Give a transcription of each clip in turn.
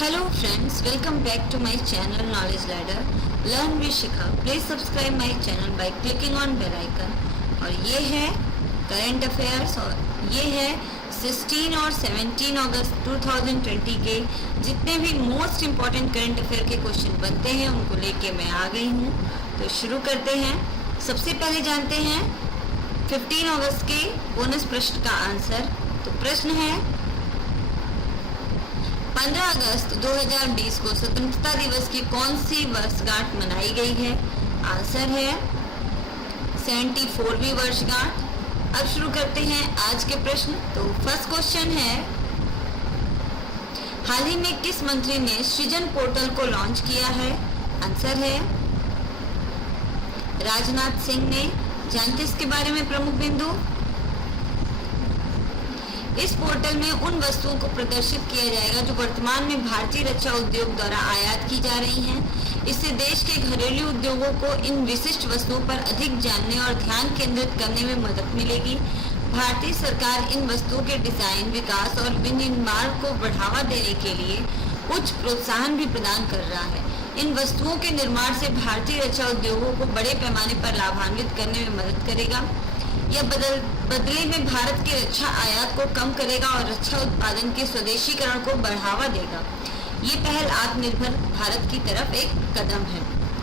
Hello friends, welcome back to my channel Knowledge Ladder. Learn with Shikha. Please subscribe my channel by clicking on bell icon. और ये है current affairs और ये है 16 और 17 अगस्त 2020 के जितने भी मोस्ट इम्पॉर्टेंट करंट अफेयर के क्वेश्चन बनते हैं उनको लेके मैं आ गई हूँ। तो शुरू करते हैं। सबसे पहले जानते हैं 15 अगस्त के बोनस प्रश्न का आंसर। तो प्रश्न है 15 अगस्त 2020 को स्वतंत्रता दिवस की कौन सी वर्षगांठ मनाई गई है? आंसर है 74वीं वर्षगांठ। अब शुरू करते हैं आज के प्रश्न। तो फर्स्ट क्वेश्चन है, हाल ही में किस मंत्री ने सृजन पोर्टल को लॉन्च किया है? आंसर है राजनाथ सिंह ने। जानते इसके बारे में प्रमुख बिंदु। इस पोर्टल में उन वस्तुओं को प्रदर्शित किया जाएगा जो वर्तमान में भारतीय रक्षा उद्योग द्वारा आयात की जा रही हैं। इससे देश के घरेलू उद्योगों को इन विशिष्ट वस्तुओं पर अधिक जानने और ध्यान केंद्रित करने में मदद मिलेगी। भारतीय सरकार इन वस्तुओं के डिजाइन, विकास और विनिर्माण को बढ़ावा देने के लिए उच्च प्रोत्साहन भी प्रदान कर रहा है। इन वस्तुओं के निर्माण से भारतीय रक्षा उद्योगों को बड़े पैमाने पर लाभान्वित करने में मदद करेगा। यह बदले में भारत की रक्षा आयात को कम करेगा और रक्षा उत्पादन के स्वदेशीकरण को बढ़ावा देगा। ये पहल आत्मनिर्भर भारत की तरफ एक कदम है।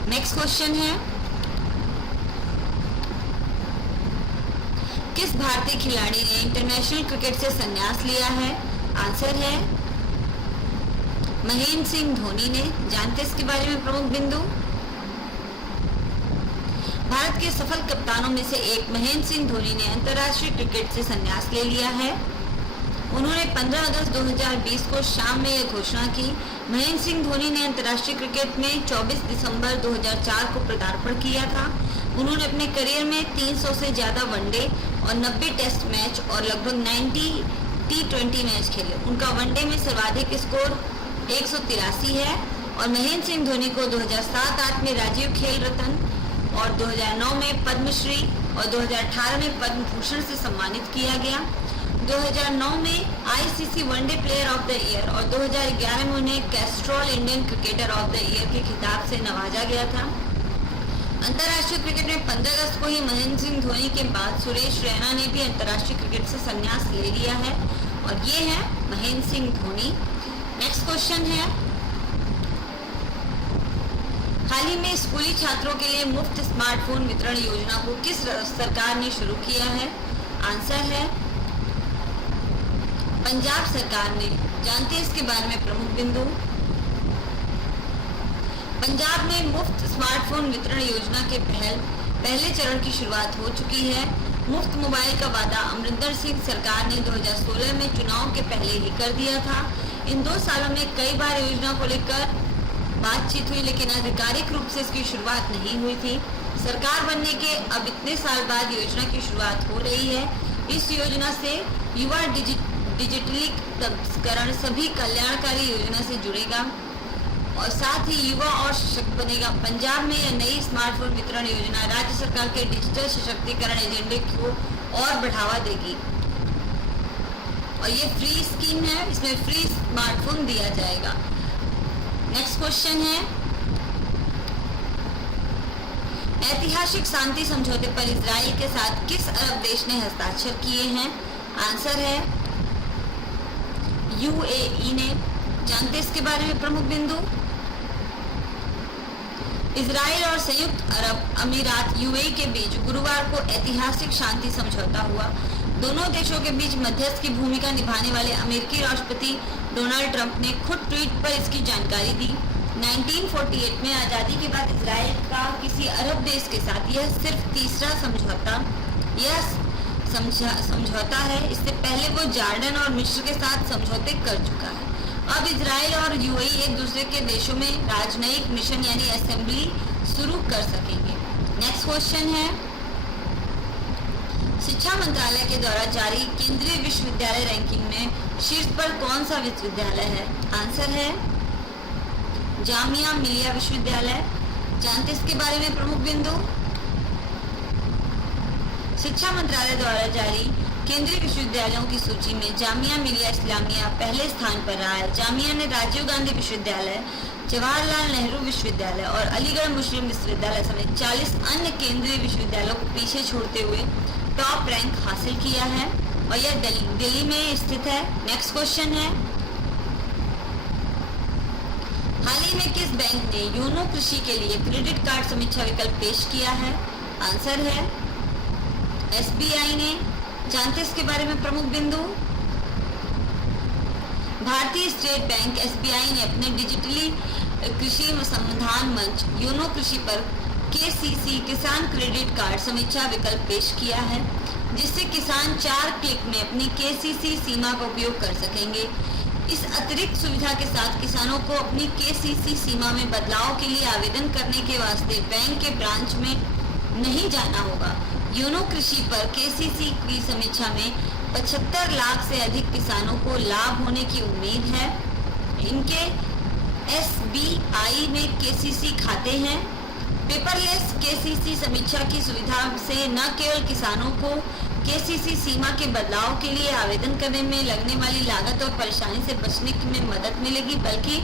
नेक्स्ट क्वेश्चन है, किस भारतीय खिलाड़ी ने इंटरनेशनल क्रिकेट से संन्यास लिया है? आंसर है महेंद्र सिंह धोनी ने। जानते इसके बारे में प्रमुख बिंदु। भारत के सफल कप्तानों में से एक महेंद्र सिंह धोनी ने अंतर्राष्ट्रीय क्रिकेट से संन्यास ले लिया है। उन्होंने 15 अगस्त 2020 को शाम में यह घोषणा की। महेंद्र सिंह धोनी ने अंतर्राष्ट्रीय क्रिकेट में 24 दिसंबर 2004 को पदार्पण किया था। उन्होंने अपने करियर में 300 से ज्यादा वनडे और 90 टेस्ट मैच और लगभग 90 T20 मैच खेले। उनका वनडे में सर्वाधिक स्कोर 183 है और महेंद्र सिंह धोनी को 2007-08 में राजीव खेल रत्न और 2009 में पद्मश्री और 2018 में पद्म भूषण से सम्मानित किया गया। 2009 में ICC one day player of the year और 2011 में उन्हें Castrol Indian cricketer of the year के खिताब से नवाजा गया था। अंतर्राष्ट्रीय क्रिकेट में 15 अगस्त को ही महेंद्र सिंह धोनी के बाद सुरेश रैना ने भी अंतर्राष्ट्रीय क्रिकेट से संन्यास ले लिया है और ये है महेंद्र सिंह धोनी। नेक्स्ट क्वेश्चन है, हाल ही में स्कूली छात्रों के लिए मुफ्त स्मार्टफोन वितरण योजना को किस सरकार ने शुरू किया है? आंसर है पंजाब सरकार ने। जानते हैं इसके बारे में प्रमुख बिंदु। पंजाब में मुफ्त स्मार्टफोन वितरण योजना के पहले चरण की शुरुआत हो चुकी है। मुफ्त मोबाइल का वादा अमरिंदर सिंह सरकार ने 2016 में चुनाव के पहले ही कर दिया था। इन 2 सालों में कई बार योजना को लेकर बातचीत हुई, लेकिन आधिकारिक रूप से इसकी शुरुआत नहीं हुई थी। सरकार बनने के अब इतने साल बाद योजना की शुरुआत हो रही है। इस योजना से युवा डिजिटलीकरण सभी कल्याणकारी योजना से जुड़ेगा और साथ ही युवा और सशक्त बनेगा। पंजाब में यह नई स्मार्टफोन वितरण योजना राज्य सरकार के डिजिटल सशक्तिकरण एजेंडे को और बढ़ावा देगी और ये फ्री स्कीम है, इसमें फ्री स्मार्टफोन दिया जाएगा। नेक्स्ट क्वेश्चन है, ऐतिहासिक शांति समझौते पर इजराइल के साथ किस अरब देश ने हस्ताक्षर किए हैं? आंसर है यूएई ने। जानते इसके बारे में प्रमुख बिंदु। इजराइल और संयुक्त अरब अमीरात यूएई के बीच गुरुवार को ऐतिहासिक शांति समझौता हुआ। दोनों देशों के बीच मध्यस्थ की भूमिका निभाने वाले अमेरिकी राष्ट्रपति डोनाल्ड ट्रंप ने खुद ट्वीट पर इसकी जानकारी दी। 1948 में आज़ादी के बाद इजराइल का किसी अरब देश के साथ यह सिर्फ तीसरा समझौता है। इससे पहले वो जॉर्डन और मिस्र के साथ समझौते कर चुका है। अब इजराइल और यूएई एक दूसरे के देशों में राजनयिक मिशन यानी असेंबली शुरू कर सकेंगे। नेक्स्ट क्वेश्चन है, शिक्षा मंत्रालय के द्वारा जारी केंद्रीय विश्वविद्यालय रैंकिंग में शीर्ष पर कौन सा विश्वविद्यालय है? आंसर है जामिया मिलिया विश्वविद्यालय। जानते इसके बारे में प्रमुख बिंदु। शिक्षा मंत्रालय द्वारा जारी केंद्रीय विश्वविद्यालयों की सूची में जामिया मिलिया इस्लामिया पहले स्थान पर रहा है। जामिया ने राजीव गांधी विश्वविद्यालय, जवाहरलाल नेहरू विश्वविद्यालय और अलीगढ़ मुस्लिम विश्वविद्यालय समेत 40 अन्य केंद्रीय विश्वविद्यालयों को पीछे छोड़ते हुए टॉप रैंक हासिल किया है और यह दिल्ली में स्थित है। नेक्स्ट क्वेश्चन है, हाल ही में किस बैंक ने योनो कृषि के लिए क्रेडिट कार्ड समीक्षा विकल्प पेश किया है? आंसर है एसबीआई ने। जानते इसके बारे में प्रमुख बिंदु। भारतीय स्टेट बैंक एसबीआई ने अपने डिजिटली कृषि समाधान मंच योनो कृषि पर केसीसी किसान क्रेडिट कार्ड समीक्षा विकल्प पेश किया है, जिससे किसान 4 क्लिक में अपनी केसीसी सीमा का उपयोग कर सकेंगे। इस अतिरिक्त सुविधा के साथ किसानों को अपनी केसीसी सीमा में बदलाव के लिए आवेदन करने के वास्ते बैंक के ब्रांच में नहीं जाना होगा। योनो कृषि पर केसीसी की समीक्षा में 75 लाख से अधिक किसानों को लाभ होने की उम्मीद है। इनके एसबीआई में केसीसी खाते हैं। पेपरलेस केसीसी समीक्षा की सुविधा से न केवल किसानों को केसीसी सीमा के बदलाव के लिए आवेदन करने में लगने वाली लागत और परेशानी से बचने में मदद मिलेगी, बल्कि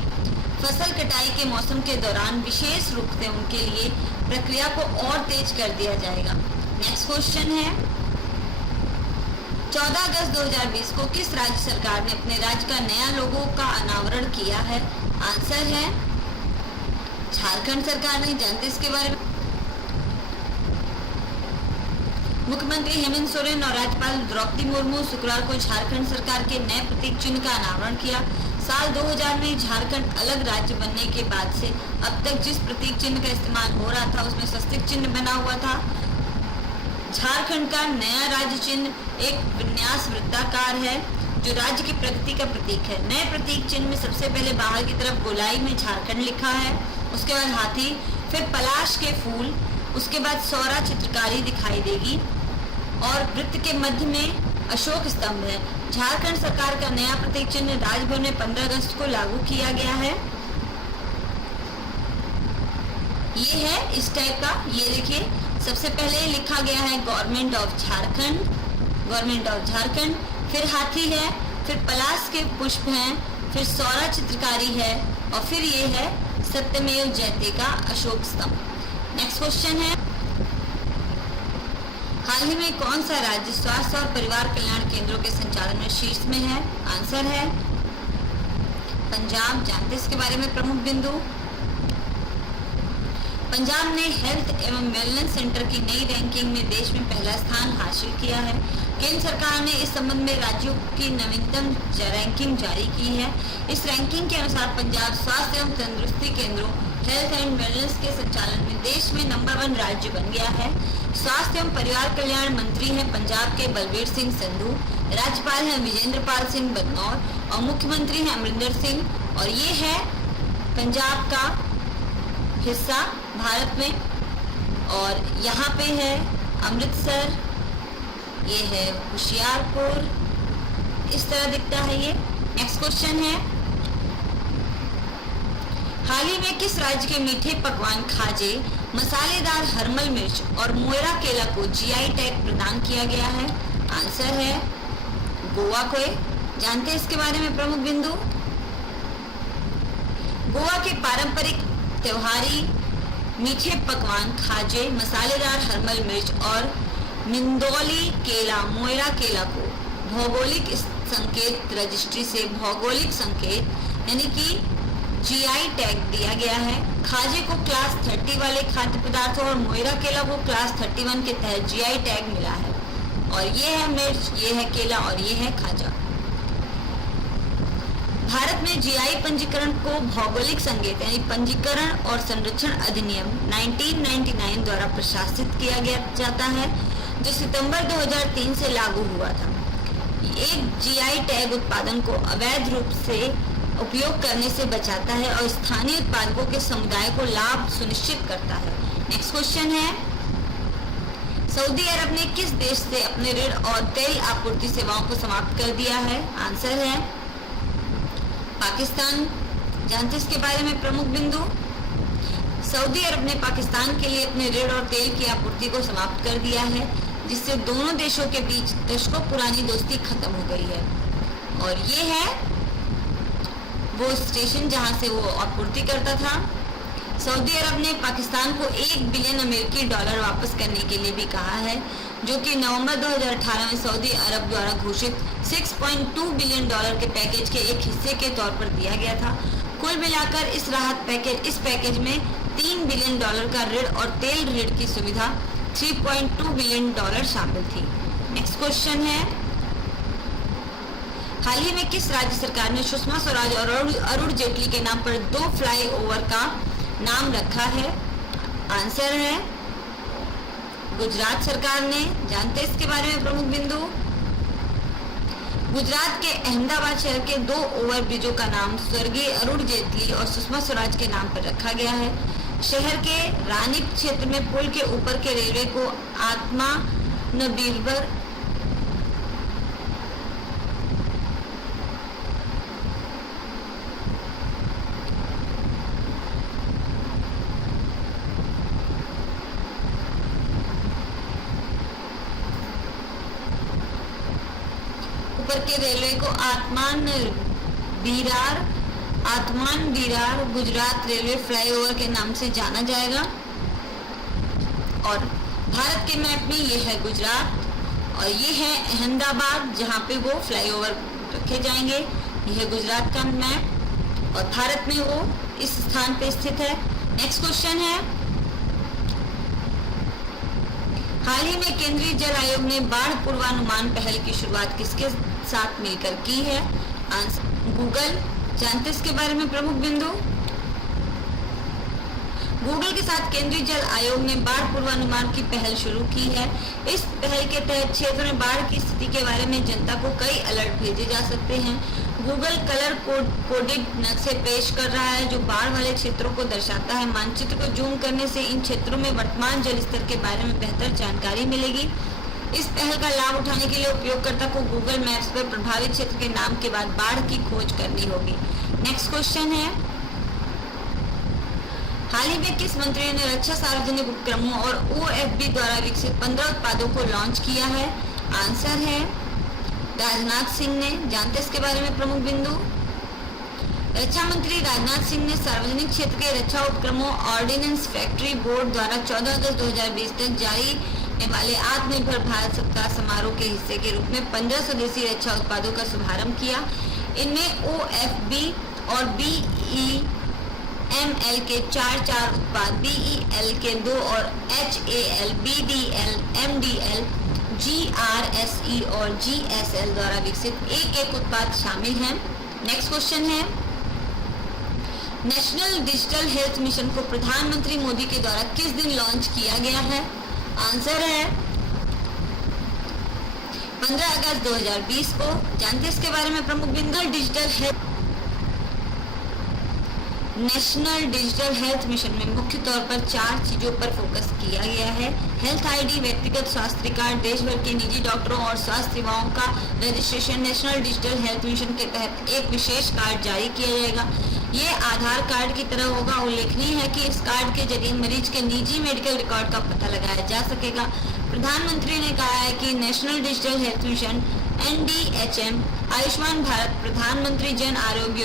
फसल कटाई के मौसम के दौरान विशेष रूप से उनके लिए प्रक्रिया को और तेज कर दिया जाएगा। नेक्स्ट क्वेश्चन है, 14 अगस्त 2020 को किस राज्य सरकार ने अपने राज्य का नया लोगो का अनावरण किया है? आंसर है झारखंड सरकार ने। जानते इसके बारे में। मुख्यमंत्री हेमंत सोरेन और राज्यपाल द्रौपदी मुर्मू शुक्रवार को झारखंड सरकार के नए प्रतीक चिन्ह का अनावरण किया। साल 2000 में झारखंड अलग राज्य बनने के बाद से अब तक जिस प्रतीक चिन्ह का इस्तेमाल हो रहा था उसमें स्वस्तिक चिन्ह बना हुआ था। झारखंड का नया राज्य चिन्ह एक विन्यास वृत्ताकार है जो राज्य की प्रगति का प्रतीक है। नए प्रतीक चिन्ह में सबसे पहले बाहर की तरफ गोलाई में झारखंड लिखा है, उसके बाद हाथी, फिर पलाश के फूल, उसके बाद सौरा चित्रकारी दिखाई देगी और वृत्त के मध्य में अशोक स्तंभ है। झारखंड सरकार का नया प्रतीक चिन्ह राजभवन में 15 अगस्त को लागू किया गया है। ये है इस टाइप का, ये देखिए सबसे पहले लिखा गया है government of Jharkhand, government of Jharkhand, फिर हाथी है, फिर पलाश के पुष्प हैं, फिर सौरा चित्रकारी है और फिर ये है सत्यमेव जयते का अशोक स्तंभ। नेक्स्ट क्वेश्चन है, हाल ही में कौन सा राज्य स्वास्थ्य और परिवार कल्याण केंद्रों के संचालन में शीर्ष में है? आंसर है पंजाब। जानते इसके बारे में प्रमुख बिंदु। पंजाब ने हेल्थ एवं वेलनेस सेंटर की नई रैंकिंग में देश में पहला स्थान हासिल किया है। केंद्र सरकार ने इस संबंध में राज्यों की नवीनतम रैंकिंग जारी की है। इस रैंकिंग के अनुसार पंजाब स्वास्थ्य एवं तंदुरुस्ती केंद्रों हेल्थ एंड वेलनेस के संचालन में देश में नंबर 1 राज्य बन गया है। स्वास्थ्य एवं परिवार कल्याण मंत्री हैं पंजाब के बलबीर सिंह संधू, राज्यपाल हैं विजेंद्र पाल सिंह बदनौर और मुख्यमंत्री हैं अमरिंदर सिंह। और ये है पंजाब का हिस्सा भारत में, और यहाँ पे है अमृतसर, ये है होशियारपुर, इस तरह दिखता है ये। नेक्स्ट क्वेश्चन है, हाल ही में किस राज्य के मीठे पकवान खाजे, मसालेदार हरमल मिर्च और मोयरा केला को जीआई टैग प्रदान किया गया है? आंसर है गोवा को। जानते हैं इसके बारे में प्रमुख बिंदु। गोवा के पारंपरिक त्योहारी मीठे पकवान खाजे, मसालेदार हरमल मिर्च और मिंदोली केला, मोयरा केला को भौगोलिक संकेत रजिस्ट्री से भौगोलिक संकेत यानी कि जीआई टैग दिया गया है। खाजे को क्लास 30 वाले खाद्य पदार्थों और मोयरा केला को क्लास 31 के तहत जीआई टैग मिला है। और ये है मिर्च, ये है केला और ये है खाजा। भारत में जीआई पंजीकरण को भौगोलिक संकेत यानी पंजीकरण और संरक्षण अधिनियम 1999 द्वारा प्रशासित किया गया जाता है, जो सितंबर 2003 से लागू हुआ था। एक जीआई टैग उत्पादन को अवैध रूप से उपयोग करने से बचाता है और स्थानीय उत्पादकों के समुदाय को लाभ सुनिश्चित करता है। नेक्स्ट क्वेश्चन है, सऊदी अरब ने किस देश से अपने ऋण और तेल आपूर्ति सेवाओं को समाप्त कर दिया है? आंसर है पाकिस्तान। जानते इसके बारे में प्रमुख बिंदु। सऊदी अरब ने पाकिस्तान के लिए अपने ऋण और तेल की आपूर्ति को समाप्त कर दिया है। जिससे दोनों देशों के बीच दशकों पुरानी दोस्ती खत्म हो गई है। और ये है वो स्टेशन जहां से वो आपूर्ति करता था। सऊदी अरब ने पाकिस्तान को 1 बिलियन अमेरिकी डॉलर वापस करने के लिए भी कहा है, जो कि नवंबर 2018 में सऊदी अरब द्वारा घोषित 6.2 बिलियन डॉलर के पैकेज के एक हिस्से के तौर पर दिया गया था। कुल मिलाकर इस पैकेज में 3 बिलियन डॉलर का ऋण और तेल ऋण की सुविधा 3.2 बिलियन डॉलर शामिल थी। नेक्स्ट क्वेश्चन है, हाल ही में किस राज्य सरकार ने सुषमा स्वराज और अरुण जेटली के नाम पर 2 फ्लाईओवर का नाम रखा है? आंसर है गुजरात सरकार ने। जानते हैं इसके बारे में प्रमुख बिंदु। गुजरात के अहमदाबाद शहर के 2 ओवरब्रिजों का नाम स्वर्गीय अरुण जेटली और सुषमा स्वराज के नाम पर रखा गया है। शहर के रानीप क्षेत्र में पुल के ऊपर के रेलवे को आत्मानबिर्बर आत्मान बिरार गुजरात रेलवे फ्लाईओवर के नाम से जाना जाएगा। और भारत के मैप में ये है गुजरात और ये है अहमदाबाद जहाँ पे वो फ्लाईओवर रखे जाएंगे। ये है गुजरात का मैप और भारत में वो इस स्थान पे स्थित है। नेक्स्ट क्वेश्चन है, हाल ही में केंद्रीय जल आयोग ने बाढ़ पूर्वानुमान पहल की शुरुआत किसके साथ मिलकर की है? Answer Google. जानते इसके बारे में प्रमुख बिंदु। गूगल के साथ केंद्रीय जल आयोग ने बाढ़ पूर्वानुमान की पहल शुरू की है। इस पहल के तहत क्षेत्र में बाढ़ की स्थिति के बारे में जनता को कई अलर्ट भेजे जा सकते हैं। गूगल कलर कोडेड नक्शे पेश कर रहा है जो बाढ़ वाले क्षेत्रों को दर्शाता है। मानचित्र को जूम करने से इन क्षेत्रों में वर्तमान जल स्तर के बारे में बेहतर जानकारी मिलेगी। इस पहल का लाभ उठाने के लिए उपयोगकर्ता को गूगल मैप्स पर प्रभावित क्षेत्र के नाम के बाद बाढ़ की खोज करनी होगी। नेक्स्ट क्वेश्चन है, हाल ही में किस मंत्री ने रक्षा सार्वजनिक उपक्रमों और OFB द्वारा विकसित 15 उत्पादों को लॉन्च किया है? आंसर है राजनाथ सिंह ने। जानते इसके बारे में प्रमुख बिंदु। रक्षा मंत्री राजनाथ सिंह ने सार्वजनिक क्षेत्र के रक्षा उपक्रमों ऑर्डिनेंस फैक्ट्री बोर्ड द्वारा 14 अगस्त 2020 तक जारी वाले आत्मनिर्भर भारत सप्ताह समारोह के हिस्से के रूप में 15 स्वदेशी रक्षा उत्पादों का शुभारंभ किया। इनमें OFB और BEML के 4 उत्पाद, BEL के 2 और HAL, BDL, MDL, GRSE और GSL द्वारा विकसित एक उत्पाद शामिल हैं। नेक्स्ट क्वेश्चन है, नेशनल डिजिटल हेल्थ मिशन को प्रधानमंत्री मोदी के द्वारा किस दिन लॉन्च किया गया है? आंसर है 15 अगस्त 2020 को। जानते इसके बारे में प्रमुख बिंदु। नेशनल डिजिटल हेल्थ मिशन में मुख्य तौर पर 4 चीजों पर फोकस किया गया है। हेल्थ आईडी, व्यक्तिगत स्वास्थ्य कार्ड, देश भर के निजी डॉक्टरों और स्वास्थ्य सेवाओं का registration. National digital health mission के तहत एक विशेष कार्ड जारी किया जाएगा। ये आधार कार्ड की तरह होगा। उल्लेखनीय है कि इस कार्ड के जरिए मरीज के निजी मेडिकल रिकॉर्ड का पता लगाया जा सकेगा। प्रधानमंत्री ने कहा है कि national digital health mission NDHM Ayushman Bharat प्रधानमंत्री जन आरोग्य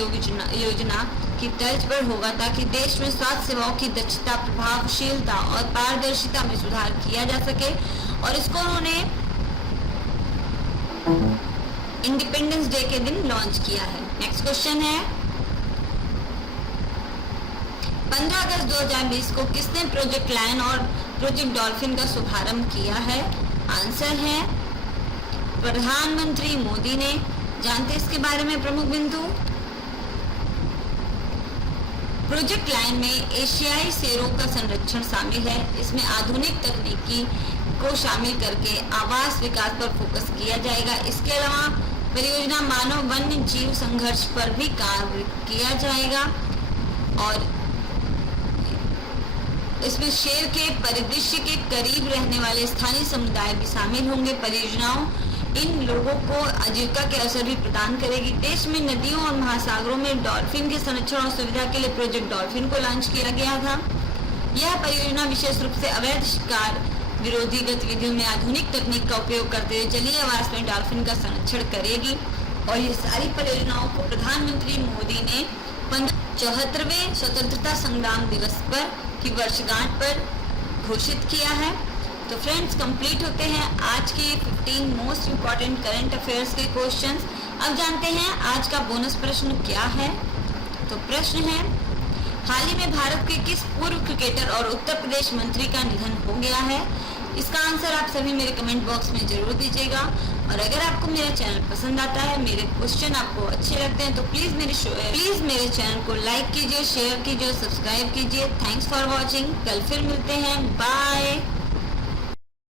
योजना की तर्ज पर होगा ताकि देश में स्वास्थ्य सेवाओं की दक्षता, प्रभावशीलता और पारदर्शिता में सुधार किया जा सके। और इसको उन्होंने इंडिपेंडेंस डे के दिन लॉन्च किया है। नेक्स्ट क्वेश्चन है, 15 अगस्त 2020 को किसने प्रोजेक्ट लायन और प्रोजेक्ट डॉल्फिन का शुभारंभ किया है? आंसर है प्रधानमंत्री मोदी ने। जानते इसके बारे में प्रमुख बिंदु। प्रोजेक्ट लायन में एशियाई शेरों का संरक्षण शामिल है। इसमें आधुनिक तकनीकी को शामिल करके आवास विकास पर फोकस किया जाएगा। इसके अलावा परियोजना मानव वन्य जीव संघर्ष पर भी कार्य किया जाएगा और इसमें शेर के परिदृश्य के करीब रहने वाले स्थानीय समुदाय भी शामिल होंगे। परियोजनाओं इन लोगों को आजीविका के अवसर भी प्रदान करेगी। देश में नदियों और महासागरों में डॉल्फिन के संरक्षण और सुविधा के लिए प्रोजेक्ट डॉल्फिन को लॉन्च किया गया था। यह परियोजना विशेष रूप से अवैध शिकार विरोधी गतिविधियों में आधुनिक तकनीक का उपयोग करते हुए जलीय आवास में डॉल्फिन का संरक्षण करेगी। और ये सारी परियोजनाओं को प्रधानमंत्री मोदी ने 74वें स्वतंत्रता संग्राम दिवस पर की वर्षगांठ पर घोषित किया है। तो फ्रेंड्स, कंप्लीट होते हैं आज के 15 मोस्ट इम्पॉर्टेंट करंट अफेयर्स के क्वेश्चंस। अब जानते हैं आज का बोनस प्रश्न क्या है। तो प्रश्न है, हाल ही में भारत के किस पूर्व क्रिकेटर और उत्तर प्रदेश मंत्री का निधन हो गया है। इसका आंसर आप सभी मेरे कमेंट बॉक्स में जरूर दीजिएगा। और अगर आपको मेरा चैनल पसंद आता है, मेरे क्वेश्चन आपको अच्छे लगते हैं, तो प्लीज़ मेरे चैनल को लाइक कीजिए, शेयर कीजिए, सब्सक्राइब कीजिए। Thanks for watching. कल फिर मिलते हैं। बाय।